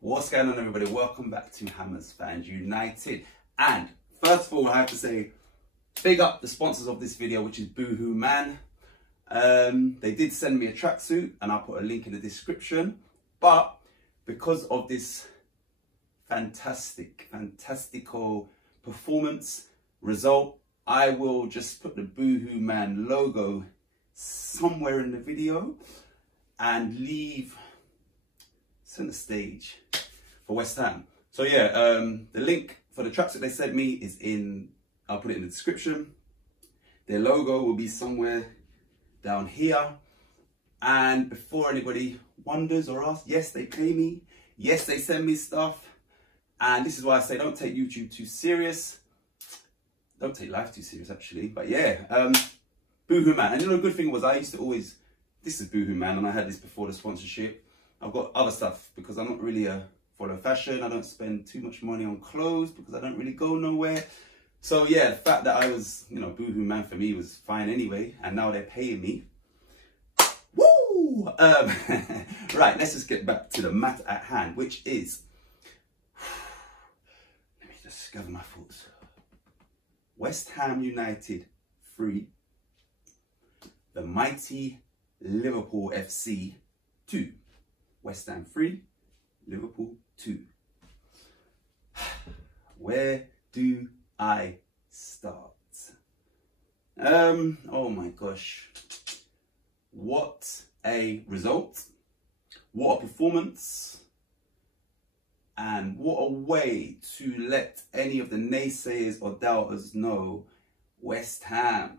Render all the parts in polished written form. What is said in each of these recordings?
What's going on, everybody? Welcome back to Hammers Fans United. And first of all, I have to say, big up the sponsors of this video, which is Boohoo Man. They did send me a tracksuit, and I'll put a link in the description. But because of this fantastical performance result, I will just put the Boohoo Man logo somewhere in the video and leave center stage for West Ham. So yeah, the link for the tracksuit they sent me is in, I'll put it in the description. Their logo will be somewhere down here. And before anybody wonders or asks, yes, they pay me. Yes, they send me stuff. And this is why I say don't take YouTube too serious. Don't take life too serious, actually. But yeah, Boohoo Man. And you know, the good thing was I used to always, this is Boohoo Man, and I had this before the sponsorship. I've got other stuff because I'm not really a follow fashion. I don't spend too much money on clothes because I don't really go nowhere. So yeah, the fact that I was, you know, Boohoo Man for me was fine anyway. And now they're paying me. Woo! Right, let's just get back to the matter at hand, which is, let me just gather my thoughts. West Ham United 3, the mighty Liverpool FC 2. West Ham 3, Liverpool 2. Where do I start? Oh my gosh. What a result. What a performance. And what a way to let any of the naysayers or doubters know West Ham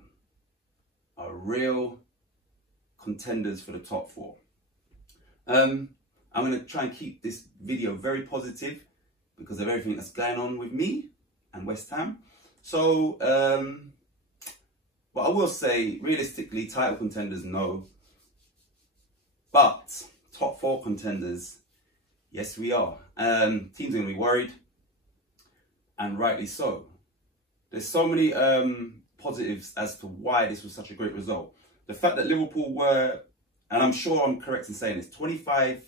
are real contenders for the top 4. I'm going to try and keep this video very positive because of everything that's going on with me and West Ham. So, but I will say, realistically, title contenders, no. But top 4 contenders, yes, we are. Teams are going to be worried, and rightly so. There's so many positives as to why this was such a great result. The fact that Liverpool were, and I'm sure I'm correct in saying this, 25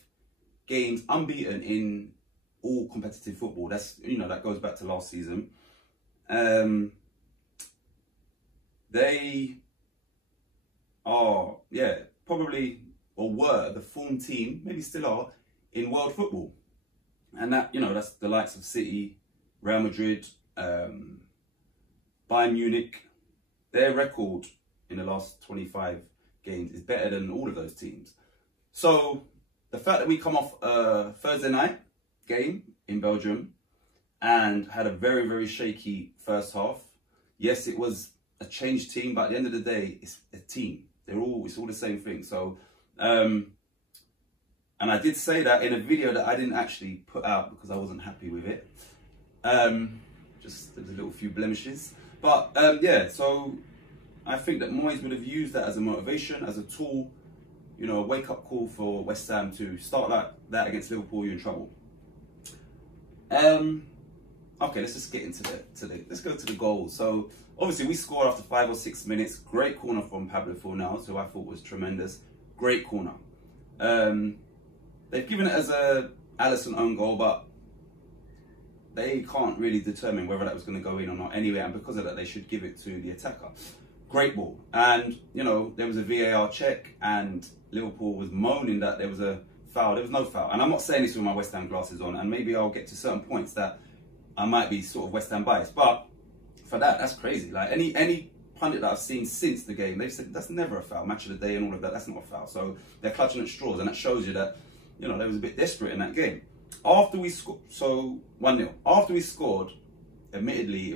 games unbeaten in all competitive football. That's, you know, that goes back to last season. They are, yeah, probably, or were the form team, maybe still are, in world football. And that, you know, that's the likes of City, Real Madrid, Bayern Munich. Their record in the last 25 games is better than all of those teams. So the fact that we come off a Thursday night game in Belgium and had a very, very shaky first half. Yes, it was a changed team, but at the end of the day, it's a team. It's all the same thing. So, and I did say that in a video that I didn't actually put out because I wasn't happy with it. Just there's a little few blemishes. But yeah, so I think that Moyes would have used that as a motivation, as a tool, you know, a wake-up call for West Ham to start like that against Liverpool, you're in trouble. Okay, let's just get into let's go to the goals. So obviously we scored after 5 or 6 minutes. Great corner from Pablo Fornals, who I thought was tremendous. Great corner. They've given it as a Alisson own goal, but they can't really determine whether that was going to go in or not anyway, and because of that, they should give it to the attacker. Great ball. And, you know, there was a VAR check, and Liverpool was moaning that there was a foul. There was no foul. And I'm not saying this with my West Ham glasses on, and maybe I'll get to certain points that I might be sort of West Ham biased, but for that, that's crazy. Like, any pundit that I've seen since the game, they've said that's never a foul. Match of the day and all of that, that's not a foul. So they're clutching at straws, and that shows you that, you know, they was a bit desperate in that game. After we scored, so 1-0. After we scored, admittedly,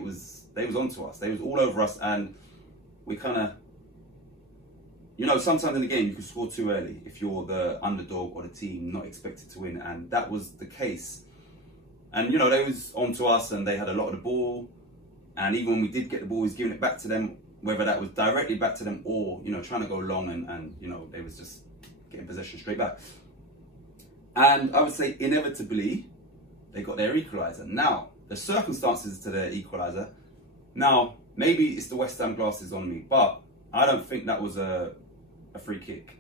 they was onto us. They was all over us, and we kind of, you know, sometimes in the game you can score too early if you're the underdog or the team not expected to win, and that was the case. And, you know, they was onto us, and they had a lot of the ball, and even when we did get the ball, we was giving it back to them, whether that was directly back to them or, you know, trying to go long, and you know, they was just getting possession straight back. And I would say inevitably, they got their equaliser. Now, the circumstances to their equaliser, now, maybe it's the West Ham glasses on me, but I don't think that was a free kick.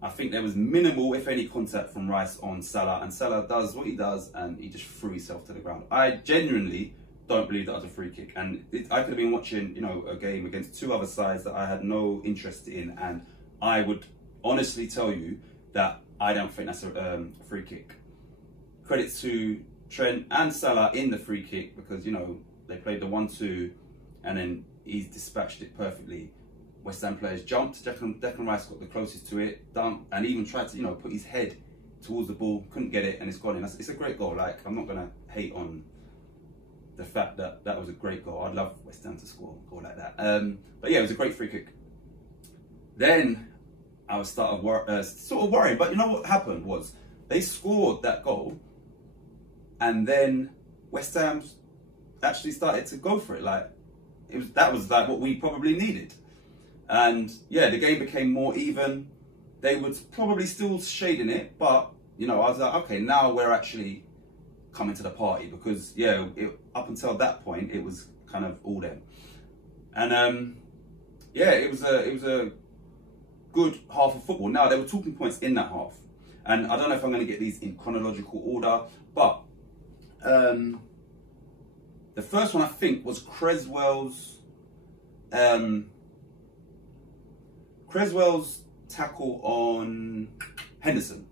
I think there was minimal, if any, contact from Rice on Salah, and Salah does what he does, and he just threw himself to the ground. I genuinely don't believe that was a free kick, and I could have been watching, you know, a game against two other sides that I had no interest in, and I would honestly tell you that I don't think that's a free kick. Credit to Trent and Salah in the free kick, because, you know, they played the 1-2 and then he's dispatched it perfectly. West Ham players jumped, Declan Rice got the closest to it, dunked, and even tried to, you know, put his head towards the ball, couldn't get it, and it's gone in. It's a great goal. Like, I'm not going to hate on the fact that that was a great goal. I'd love West Ham to score a goal like that. But yeah, it was a great free kick. Then I was sort of worrying, but you know what happened was they scored that goal, and then West Ham actually started to go for it. Like, that was like what we probably needed. And yeah, the game became more even. They were probably still shading it, but you know, I was like, okay, now we're actually coming to the party, because yeah, up until that point, it was kind of all them. And yeah, it was a good half of football. Now, there were talking points in that half, and I don't know if I'm going to get these in chronological order, but the first one I think was Creswell's tackle on Henderson.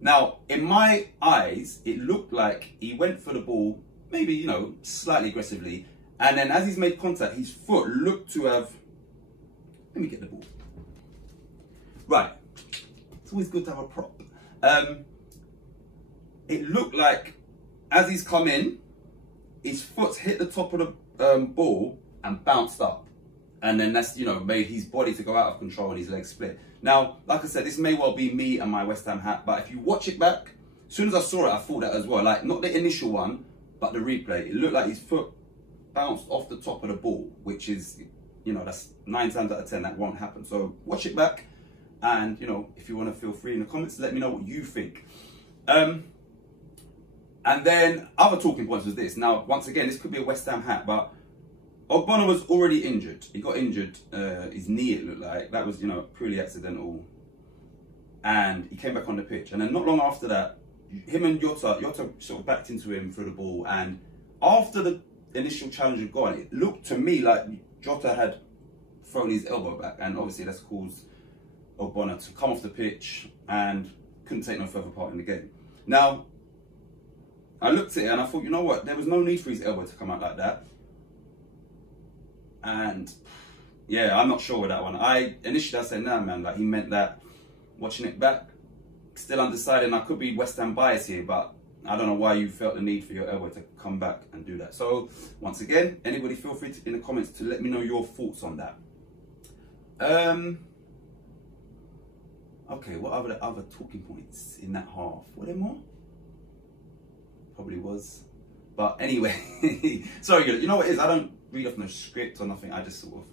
Now, in my eyes, it looked like he went for the ball, maybe, you know, slightly aggressively, and then as he's made contact, his foot looked to have... Let me get the ball. Right. It's always good to have a prop. It looked like, as he's come in, his foot hit the top of the ball and bounced up. And then that's, you know, made his body to go out of control and his legs split. Now, like I said, this may well be me and my West Ham hat, but if you watch it back, as soon as I saw it, I thought that as well. Like, not the initial one, but the replay. It looked like his foot bounced off the top of the ball, which is, you know, that's 9 times out of 10, that won't happen. So watch it back, and, you know, if you want to feel free in the comments, let me know what you think. And then other talking points was this. Now, once again, this could be a West Ham hat, but Ogbonna was already injured. He got injured, his knee, it looked like. That was, you know, purely accidental. And he came back on the pitch. And then not long after that, him and Jota sort of backed into him for the ball. And after the initial challenge had gone, it looked to me like Jota had thrown his elbow back. And obviously that's caused Ogbonna to come off the pitch and couldn't take no further part in the game. Now, I looked at it and I thought, you know what? There was no need for his elbow to come out like that. And yeah, I'm not sure with that one. Initially I said, nah, man, like he meant that. Watching it back, still undecided, and I could be West Ham bias here, but I don't know why you felt the need for your elbow to come back and do that. So once again, anybody feel free to, in the comments, to let me know your thoughts on that. Okay, what are the other talking points in that half? Were there more? Probably was. But anyway, sorry, you know what it is? I don't read off no script or nothing. I just sort of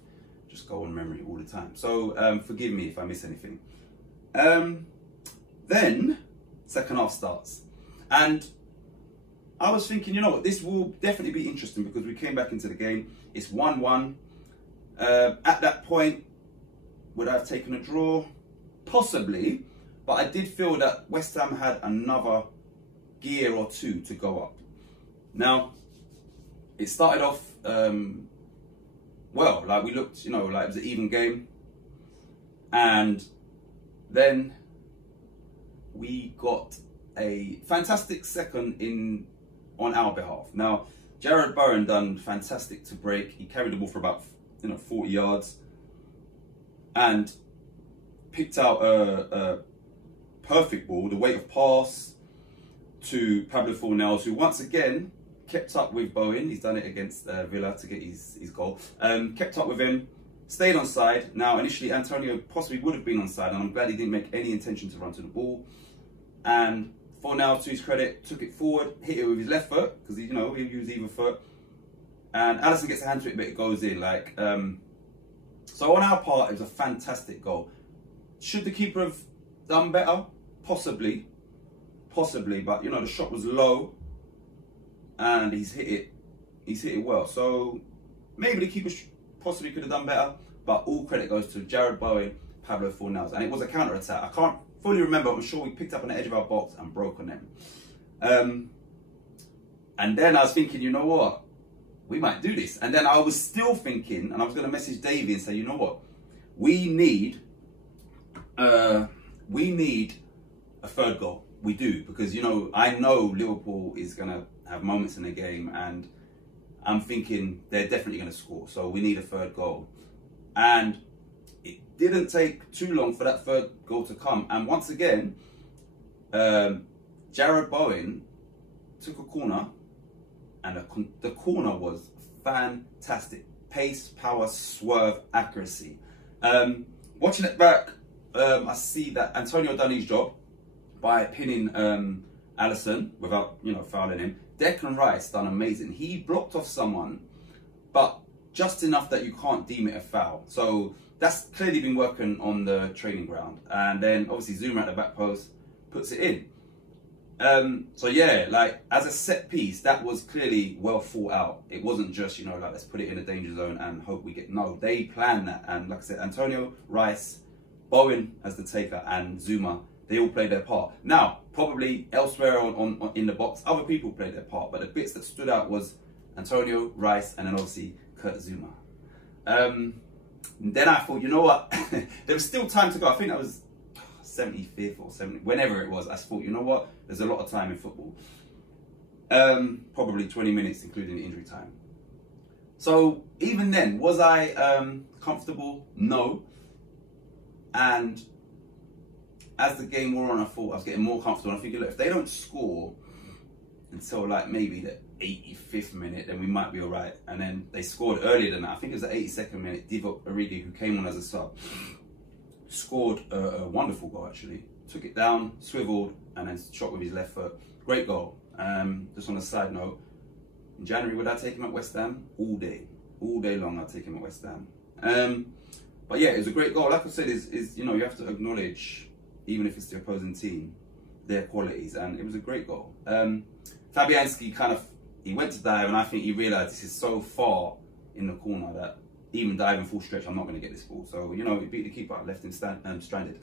just go on memory all the time. So forgive me if I miss anything. Then second half starts, and I was thinking, you know what, this will definitely be interesting because we came back into the game. It's 1-1. At that point, would I have taken a draw? Possibly, but I did feel that West Ham had another gear or two to go up. Now, it started off well, like we looked, you know, like it was an even game, and then we got a fantastic second on our behalf. Now, Jared Bowen done fantastic to break. He carried the ball for about 40 yards and picked out a perfect ball, the weight of pass to Pablo Fornells, who once again kept up with Bowen. He's done it against Villa to get his goal. Kept up with him, stayed on side. Now, initially, Antonio possibly would have been on side, and I'm glad he didn't make any intention to run to the ball. And Fornells, to his credit, took it forward, hit it with his left foot, because he'll use either foot. And Alisson gets a hand to it, but it goes in. So on our part, it was a fantastic goal. Should the keeper have done better? Possibly, but the shot was low, and he's hit it well. So maybe the keeper possibly could have done better, but all credit goes to Jared Bowen, Pablo 4-0s, and it was a counter attack. I can't fully remember. I'm sure we picked up on the edge of our box and broke on them. And then I was thinking, you know what, we might do this. And then I was still thinking, and I was going to message Davey and say, you know what, we need a third goal. We do, because, you know, I know Liverpool is going to have moments in the game, and I'm thinking they're definitely going to score. So we need a third goal. And it didn't take too long for that third goal to come. And once again, Jared Bowen took a corner, and the corner was fantastic. Pace, power, swerve, accuracy. Watching it back, I see that Antonio done his job by pinning Alisson without, you know, fouling him. Declan Rice done amazing. He blocked off someone, but just enough that you can't deem it a foul. So that's clearly been working on the training ground. And then obviously Zuma at the back post puts it in. So yeah, like as a set piece, that was clearly well thought out. It wasn't just, you know, like let's put it in a danger zone and hope we get, no, they planned that. And like I said, Antonio, Rice, Bowen as the taker, and Zuma, they all played their part. Now, probably elsewhere in the box, other people played their part, but the bits that stood out was Antonio, Rice, and then obviously Kurt Zuma. Then I thought, you know what, there was still time to go. I think that was 75th or 70th, whenever it was. I thought, you know what, there's a lot of time in football. Probably 20 minutes, including the injury time. So even then, was I comfortable? No. And as the game wore on, I thought I was getting more comfortable. I'm thinking, look, if they don't score until like maybe the 85th minute, then we might be all right. And then they scored earlier than that. I think it was the 82nd minute. Divock Origi, who came on as a sub, scored a wonderful goal actually. Took it down, swiveled, and then shot with his left foot. Great goal. Just on a side note, in January, would I take him at West Ham? All day long, I'd take him at West Ham. But yeah, it was a great goal. Like I said, is you know, you have to acknowledge, even if it's the opposing team, their qualities, and it was a great goal. Fabianski he went to dive, and I think he realised this is so far in the corner that even diving full stretch, I'm not going to get this ball. So, you know, he beat the keeper, left him stranded.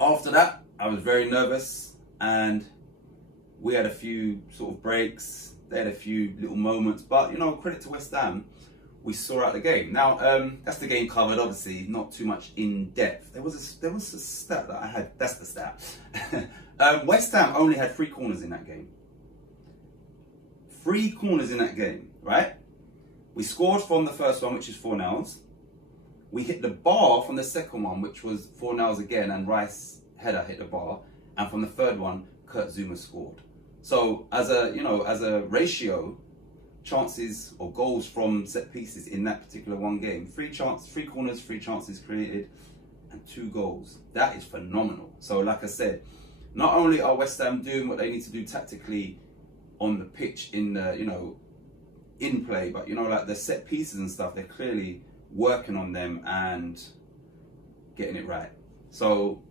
After that, I was very nervous, and we had a few sort of breaks. They had a few little moments, but, you know, credit to West Ham, we saw out the game. Now, that's the game covered, obviously, not too much in depth. There was a stat that I had, that's the stat. West Ham only had 3 corners in that game. 3 corners in that game, right? We scored from the first one, which is 4-0s. We hit the bar from the second one, which was 4-0s again, and Rice header hit the bar. And from the third one, Kurt Zuma scored. So as a, you know, as a ratio, chances or goals from set pieces in that particular one game, 3 corners, 3 chances created, and 2 goals. That is phenomenal. So like I said, not only are West Ham doing what they need to do tactically on the pitch in the, you know, in play, but you know, like the set pieces and stuff, they're clearly working on them and getting it right. So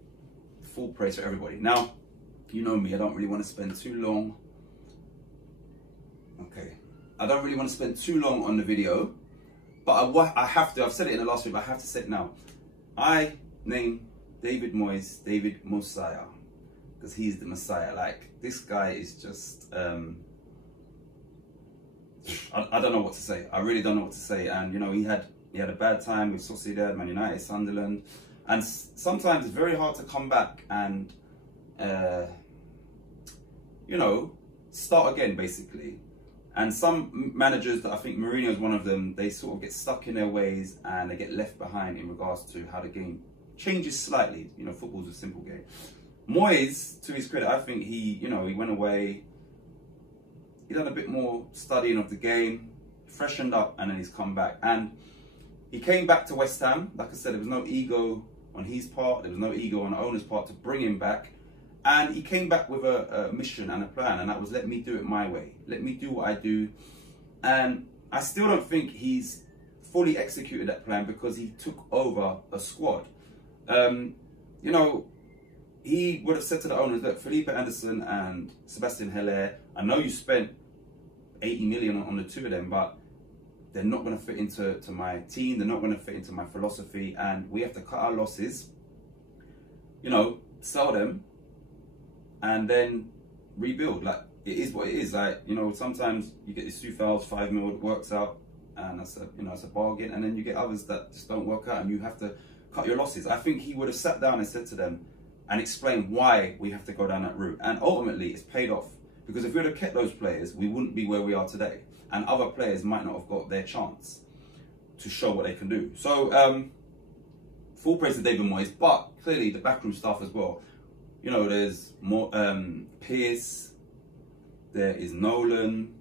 full praise for everybody. Now, you know me, I don't really want to spend too long. Okay, I don't really want to spend too long on the video, but I have to. I've said it in the last video, but I have to say it now. I name David Moyes David Messiah, because he's the Messiah. Like, this guy is just I don't know what to say. I really don't know what to say. And you know, he had a bad time with Sociedad, Man United, Sunderland, and sometimes it's very hard to come back and you know, start again basically. And some managers, that I think Mourinho is one of them, they sort of get stuck in their ways and they get left behind in regards to how the game changes slightly. You know, football's a simple game. Moyes, to his credit, I think he went away. He done a bit more studying of the game, freshened up, and then he's come back. And he came back to West Ham. Like I said, there was no ego on his part. There was no ego on the owner's part to bring him back. And he came back with a mission and a plan, and that was, let me do it my way. Let me do what I do. And I still don't think he's fully executed that plan, because he took over a squad. You know, he would have said to the owners, look, Felipe Anderson and Sebastian Haller, I know you spent 80 million on the 2 of them, but they're not going to fit into my team. They're not going to fit into my philosophy, and we have to cut our losses. You know, sell them, and then rebuild. Like, it is what it is. Like, you know, sometimes you get these Soufals, 5 mil works out, and that's a, you know, it's a bargain. And then you get others that just don't work out, and you have to cut your losses. I think he would have sat down and said to them and explained why we have to go down that route. And ultimately, it's paid off, because if we would have kept those players, we wouldn't be where we are today, and other players might not have got their chance to show what they can do. So, full praise to David Moyes, but clearly the backroom staff as well. You know, there's more Pierce, there is Nolan.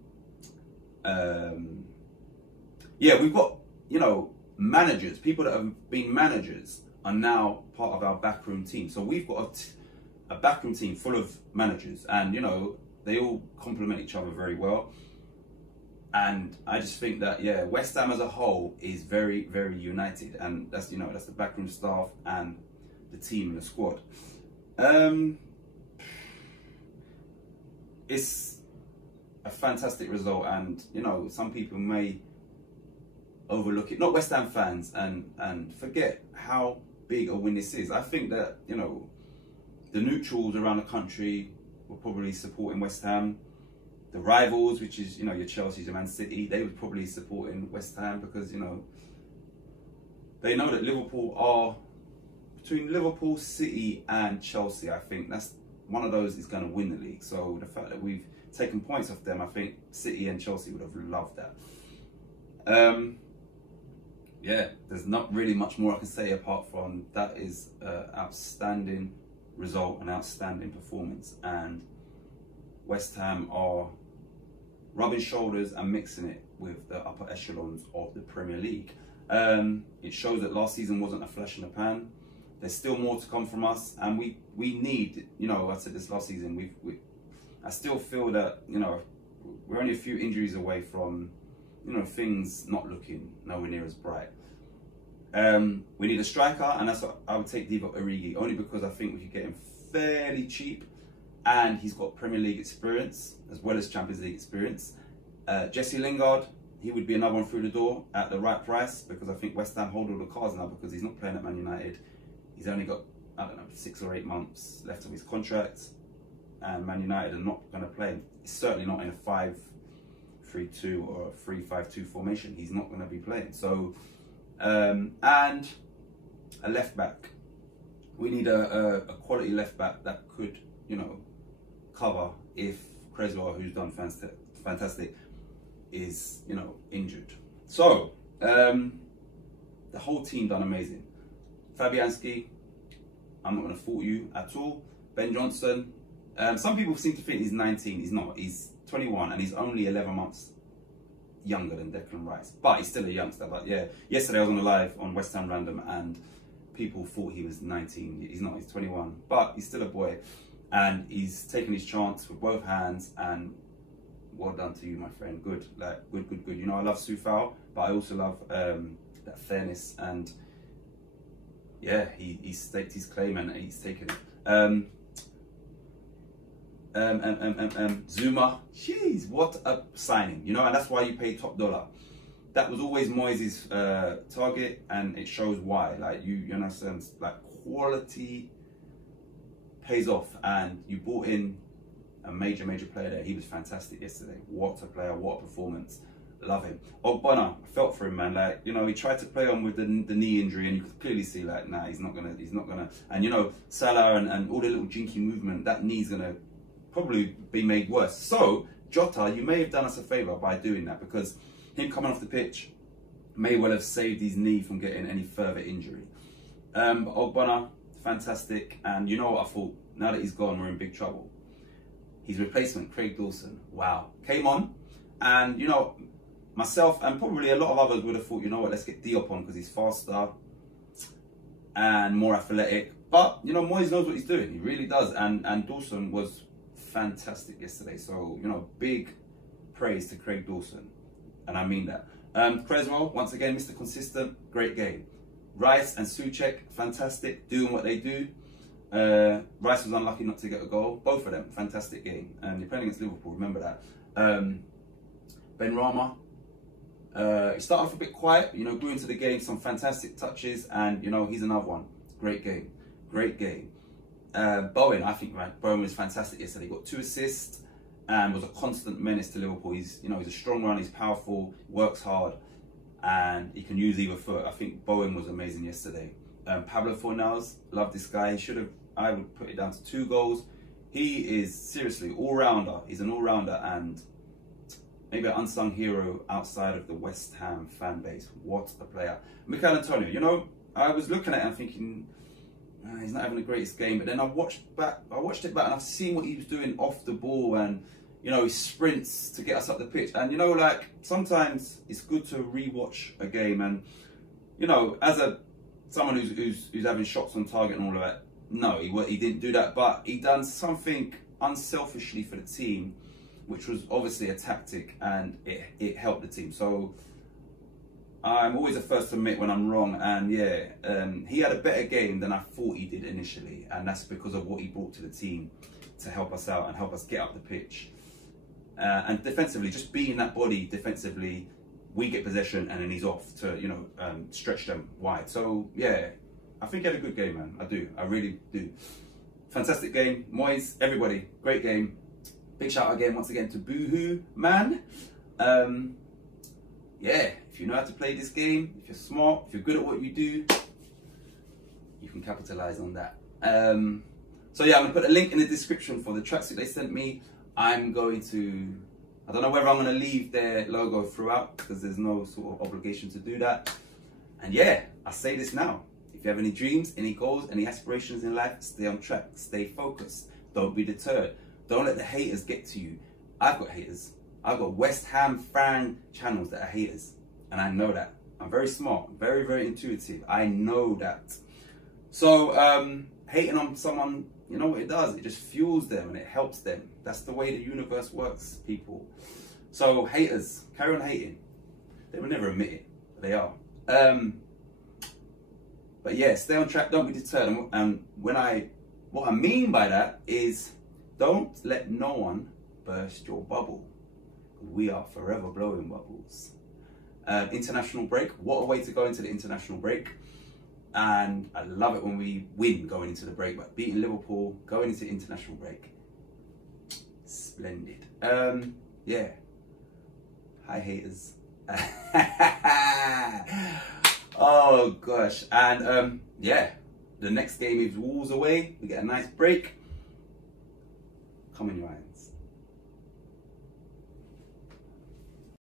Yeah, we've got, you know, managers, people that have been managers are now part of our backroom team. So we've got a backroom team full of managers, and, you know, they all complement each other very well. And I just think that, yeah, West Ham as a whole is very, very united, and that's, you know, that's the backroom staff and the team and the squad. It's a fantastic result, and, you know, some people may overlook it, not West Ham fans, and forget how big a win this is. I think that, you know, the neutrals around the country were probably supporting West Ham. The rivals, which is, you know, your Chelsea, your Man City, they were probably supporting West Ham, because, you know, they know that Liverpool are, between Liverpool, City and Chelsea, I think that's one of those is going to win the league. So the fact that we've taken points off them, I think City and Chelsea would have loved that. Yeah, there's not really much more I can say apart from that is an outstanding result, an outstanding performance, and West Ham are rubbing shoulders and mixing it with the upper echelons of the Premier League. It shows that last season wasn't a flash in the pan. There's still more to come from us, and we need, you know, I said this last season, I still feel that, you know, we're only a few injuries away from, you know, things not looking nowhere near as bright. We need a striker, and that's what I would take Divock Origi, only because I think we could get him fairly cheap, and he's got Premier League experience as well as Champions League experience. Jesse Lingard, he would be another one through the door at the right price, because I think West Ham hold all the cards now, because he's not playing at Man United. He's only got, I don't know, 6 or 8 months left of his contract, and Man United are not going to play him. He's certainly not in a 5-3-2 or a 3-5-2 formation. He's not going to be playing. So, and a left back. We need a quality left back that could, you know, cover if Cresswell, who's done fantastic, is, you know, injured. So, the whole team done amazing. Fabianski, I'm not going to fault you at all. Ben Johnson, some people seem to think he's 19. He's not. He's 21, and he's only 11 months younger than Declan Rice. But he's still a youngster. But yeah, yesterday I was on a live on West Ham Random, and people thought he was 19. He's not. He's 21. But he's still a boy, and he's taken his chance with both hands. And well done to you, my friend. Good, like good. You know, I love Soufal, but I also love that fairness, and yeah, he staked his claim and he's taken it. Zuma, jeez, what a signing, you know, and that's why you pay top dollar. That was always Moyes' target, and it shows why. Like, you understand, like, quality pays off, and you brought in a major player there. He was fantastic yesterday. What a player, what a performance. Love him. Ogbonna, I felt for him, man. Like, you know, he tried to play on with the knee injury, and you could clearly see, like, nah, he's not gonna. And, you know, Salah and all the little jinky movement, that knee's gonna probably be made worse. So Jota, you may have done us a favour by doing that, because him coming off the pitch may well have saved his knee from getting any further injury. But Ogbonna, fantastic. And you know what I thought? Now that he's gone, we're in big trouble. His replacement, Craig Dawson, wow, came on, and, you know, myself and probably a lot of others would have thought, you know what, let's get Diop on because he's faster and more athletic. But, you know, Moyes knows what he's doing. He really does. And Dawson was fantastic yesterday. So, you know, big praise to Craig Dawson. And I mean that. Cresswell, once again, Mr. Consistent, great game. Rice and Souček, fantastic, doing what they do. Rice was unlucky not to get a goal. Both of them, fantastic game. And you're playing against Liverpool, remember that. Ben Rama, He started off a bit quiet, you know, grew into the game, some fantastic touches, and, you know, he's another one. Great game. Great game. Bowen, I think, right, Bowen was fantastic yesterday. He got 2 assists and was a constant menace to Liverpool. He's, you know, he's a strong runner, he's powerful, works hard, and he can use either foot. I think Bowen was amazing yesterday. Pablo Fornals, love this guy. He should have, I would put it down to 2 goals. He is seriously all-rounder. He's an all-rounder and maybe an unsung hero outside of the West Ham fan base. What a player. Mikel Antonio, you know, I was looking at him thinking, he's not having the greatest game, but then I watched it back and I've seen what he was doing off the ball, and, you know, he sprints to get us up the pitch. And, you know, like, sometimes it's good to re-watch a game, and, you know, as someone who's having shots on target and all of that, no, he didn't do that, but he done something unselfishly for the team, which was obviously a tactic, and it helped the team. So I'm always the first to admit when I'm wrong, and yeah, he had a better game than I thought he did initially, and that's because of what he brought to the team to help us out and help us get up the pitch. And defensively, just being that body defensively, we get possession and then he's off to, you know, stretch them wide. So yeah, I think he had a good game, man. I do. I really do. Fantastic game. Moyes, everybody, great game. Big shout out again, once again, to Boohoo, man. Yeah, if you know how to play this game, if you're smart, if you're good at what you do, you can capitalize on that. So yeah, I'm gonna put a link in the description for the tracksuit they sent me. I'm going to, I don't know whether I'm gonna leave their logo throughout, because there's no sort of obligation to do that. And yeah, I say this now. If you have any dreams, any goals, any aspirations in life, stay on track, stay focused, don't be deterred. Don't let the haters get to you. I've got haters. I've got West Ham fan channels that are haters, and I know that. I'm very smart, very, very intuitive. I know that. So hating on someone, you know what it does? It just fuels them and it helps them. That's the way the universe works, people. So haters, carry on hating. They will never admit it, but they are. But yeah, stay on track, don't be deterred. And what I mean by that is, don't let no one burst your bubble. We are forever blowing bubbles. International break, what a way to go into the international break. And I love it when we win going into the break, but beating Liverpool, going into international break, splendid. Yeah, hi haters. Oh gosh, and yeah, the next game is Wolves away. We get a nice break. Come on, your eye.